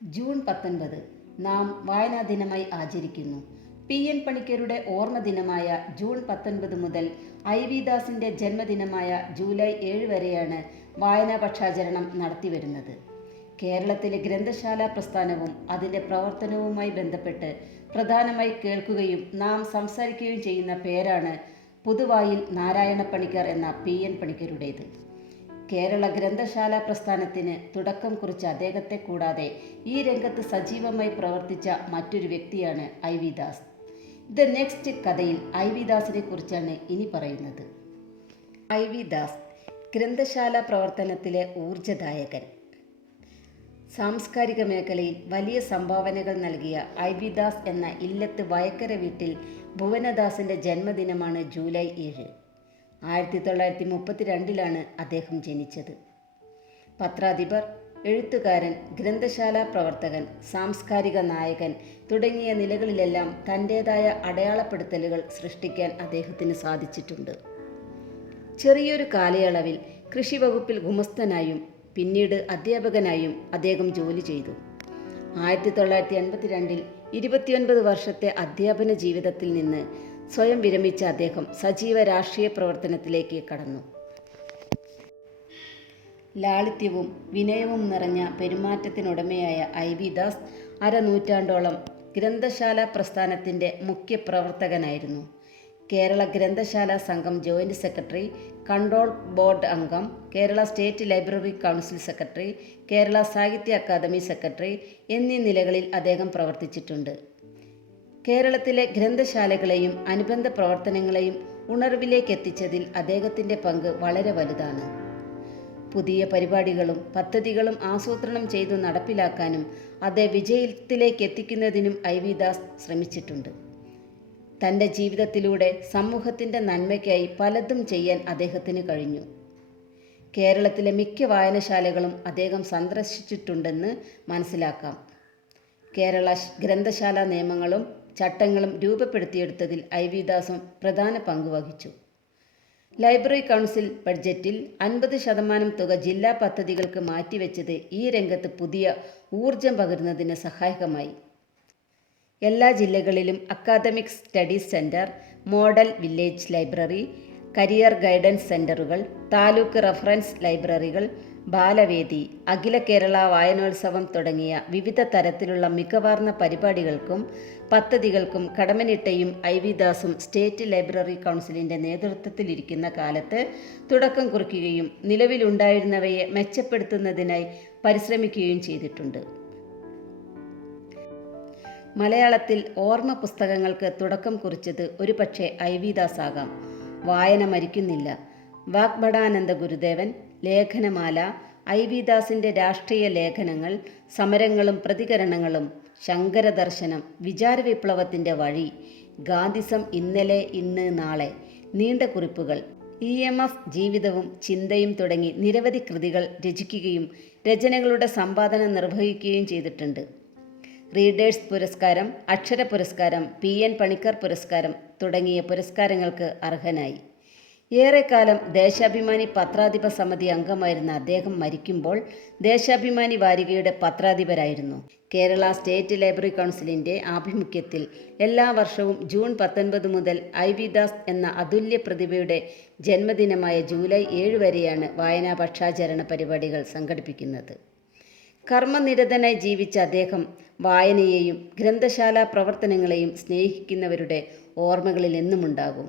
June 19 നാം വായനാ ദിനമായി ആചരിക്കുന്നു. പി.എൻ. പണിക്കരുടെ ഓർമ്മ ദിനമായ ജൂൺ 19 മുതൽ ഐ.വി. ദാസിൻ്റെ ജന്മദിനമായ ജൂലൈ 7 വരെയാണ് വായനാ പക്ഷാചരണം നടത്തിവരുന്നത്. കേരളത്തിലെ ഗ്രന്ഥശാല പ്രസ്ഥാനവും അതിൻ്റെ പ്രവർത്തനവുമായി ബന്ധപ്പെട്ട് പ്രധാനമായി കേൾക്കുകയും നാം സംസാരിക്കുകയും ചെയ്യുന്ന പേരാണ് പുതുവായിൽ നാരായണ പണിക്കർ എന്ന പി.എൻ. പണിക്കരുടേത്. കേരള ഗ്രന്ഥശാല പ്രസ്ഥാനത്തിന് തുടക്കം കുറിച്ച അദ്ദേഹത്തെ കൂടാതെ ഈ രംഗത്ത് സജീവമായി പ്രവർത്തിച്ച മറ്റൊരു വ്യക്തിയാണ് ഐ.വി. ദാസ്. ദ നെക്സ്റ്റ് കഥയിൽ ഐ.വി. ദാസിനെ കുറിച്ചാണ് ഇനി പറയുന്നത്. ഐ.വി. ദാസ് ഗ്രന്ഥശാല പ്രവർത്തനത്തിലെ ഊർജ്ജദായകൻ. സാംസ്കാരിക മേഖലയിൽ വലിയ സംഭാവനകൾ നൽകിയ ഐ.വി. ദാസ് എന്ന ഇല്ലത്ത് വയക്കര വീട്ടിൽ ഭുവനദാസിൻ്റെ ജന്മദിനമാണ് ജൂലൈ 7. 1932 അദ്ദേഹം ജനിച്ചത്. പത്രാധിപർ, എഴുത്തുകാരൻ, ഗ്രന്ഥശാല പ്രവർത്തകൻ, സാംസ്കാരിക നായകൻ തുടങ്ങിയ നിലകളിലെല്ലാം തൻ്റേതായ അടയാളപ്പെടുത്തലുകൾ സൃഷ്ടിക്കാൻ അദ്ദേഹത്തിന് സാധിച്ചിട്ടുണ്ട്. ചെറിയൊരു കാലയളവിൽ കൃഷി വകുപ്പിൽ ഗുമസ്തനായും പിന്നീട് അധ്യാപകനായും അദ്ദേഹം ജോലി ചെയ്തു. 1982 29 വർഷത്തെ അധ്യാപന ജീവിതത്തിൽ നിന്ന് സ്വയം വിരമിച്ച അദ്ദേഹം സജീവ രാഷ്ട്രീയ പ്രവർത്തനത്തിലേക്ക് കടന്നു. ലാളിത്യവും വിനയവും നിറഞ്ഞ പെരുമാറ്റത്തിനുടമയായ ഐ.വി. ദാസ് അരനൂറ്റാണ്ടോളം ഗ്രന്ഥശാല പ്രസ്ഥാനത്തിൻ്റെ മുഖ്യ പ്രവർത്തകനായിരുന്നു. കേരള ഗ്രന്ഥശാല സംഘം ജോയിൻ്റ് സെക്രട്ടറി, കൺട്രോൾ ബോർഡ് അംഗം, Kerala state library council secretary, Kerala സാഹിത്യ അക്കാദമി സെക്രട്ടറി എന്നീ നിലകളിൽ അദ്ദേഹം പ്രവർത്തിച്ചിട്ടുണ്ട്. കേരളത്തിലെ ഗ്രന്ഥശാലകളെയും അനുബന്ധ പ്രവർത്തനങ്ങളെയും ഉണർവിലേക്കെത്തിച്ചതിൽ അദ്ദേഹത്തിൻ്റെ പങ്ക് വളരെ വലുതാണ്. പുതിയ പരിപാടികളും പദ്ധതികളും ആസൂത്രണം ചെയ്തു നടപ്പിലാക്കാനും അത് വിജയത്തിലേക്കെത്തിക്കുന്നതിനും ഐ.വി. ദാസ് ശ്രമിച്ചിട്ടുണ്ട്. തൻ്റെ ജീവിതത്തിലൂടെ സമൂഹത്തിൻ്റെ നന്മയ്ക്കായി പലതും ചെയ്യാൻ അദ്ദേഹത്തിന് കഴിഞ്ഞു. കേരളത്തിലെ മിക്ക വായനശാലകളും അദ്ദേഹം സന്ദർശിച്ചിട്ടുണ്ടെന്ന് മനസ്സിലാക്കാം. കേരള ഗ്രന്ഥശാല നിയമങ്ങളും ചട്ടങ്ങളും രൂപപ്പെടുത്തിയെടുത്തതിൽ ഐ.വി. ദാസും പ്രധാന പങ്ക് വഹിച്ചു. ലൈബ്രറി കൗൺസിൽ ബഡ്ജറ്റിൽ 50% തുക ജില്ലാ പദ്ധതികൾക്ക് മാറ്റിവെച്ചത് ഈ രംഗത്ത് പുതിയ ഊർജം പകരുന്നതിന് സഹായകമായി. എല്ലാ ജില്ലകളിലും academic studies centre, model village library, career guidance സെൻ്ററുകൾ, താലൂക്ക് റഫറൻസ് ലൈബ്രറികൾ, ബാലവേദി, അഖില കേരള വായനോത്സവം തുടങ്ങിയ വിവിധ തരത്തിലുള്ള മികവാർന്ന പരിപാടികൾക്കും പദ്ധതികൾക്കും കടമനിട്ടയും ഐ.വി. ദാസും സ്റ്റേറ്റ് ലൈബ്രറി കൗൺസിലിൻ്റെ നേതൃത്വത്തിലിരിക്കുന്ന കാലത്ത് തുടക്കം കുറിക്കുകയും നിലവിലുണ്ടായിരുന്നവയെ മെച്ചപ്പെടുത്തുന്നതിനായി പരിശ്രമിക്കുകയും ചെയ്തിട്ടുണ്ട്. മലയാളത്തിൽ ഓർമ്മ പുസ്തകങ്ങൾക്ക് തുടക്കം കുറിച്ചത് ഒരുപക്ഷെ ഐ.വി. ദാസ് ആകാം. വായന മരിക്കുന്നില്ല, വാഗ്ഭടാനന്ദ ഗുരുദേവൻ, ലേഖനമാല, ഐ.വി. ദാസിൻ്റെ രാഷ്ട്രീയ ലേഖനങ്ങൾ, സമരങ്ങളും പ്രതികരണങ്ങളും, ശങ്കരദർശനം, വിചാരവിപ്ലവത്തിൻ്റെ വഴി, ഗാന്ധിസം ഇന്നലെ ഇന്ന് നാളെ, നീണ്ട കുറിപ്പുകൾ, ഇ.എം.എസ് ജീവിതവും ചിന്തയും തുടങ്ങി നിരവധി കൃതികൾ രചിക്കുകയും രചനകളുടെ സമ്പാദനം നിർവഹിക്കുകയും ചെയ്തിട്ടുണ്ട്. റീഡേഴ്സ് പുരസ്കാരം, അക്ഷര പുരസ്കാരം, പി.എൻ. പണിക്കർ പുരസ്കാരം തുടങ്ങിയ പുരസ്കാരങ്ങൾക്ക് അർഹനായി. ഏറെക്കാലം ദേശാഭിമാനി പത്രാധിപ സമിതി അംഗമായിരുന്ന അദ്ദേഹം മരിക്കുമ്പോൾ ദേശാഭിമാനി വാരികയുടെ പത്രാധിപരായിരുന്നു. കേരള സ്റ്റേറ്റ് ലൈബ്രറി കൗൺസിലിൻ്റെ ആഭിമുഖ്യത്തിൽ എല്ലാ വർഷവും ജൂൺ 19 മുതൽ ഐ.വി. ദാസ് എന്ന അതുല്യ പ്രതിഭയുടെ ജന്മദിനമായ ജൂലൈ 7 വരെയാണ് വായനാ പക്ഷാചരണ പരിപാടികൾ സംഘടിപ്പിക്കുന്നത്. കർമ്മനിരതനായി ജീവിച്ച അദ്ദേഹം വായനയെയും ഗ്രന്ഥശാല പ്രവർത്തനങ്ങളെയും സ്നേഹിക്കുന്നവരുടെ ഓർമ്മകളിൽ എന്നുമുണ്ടാകും.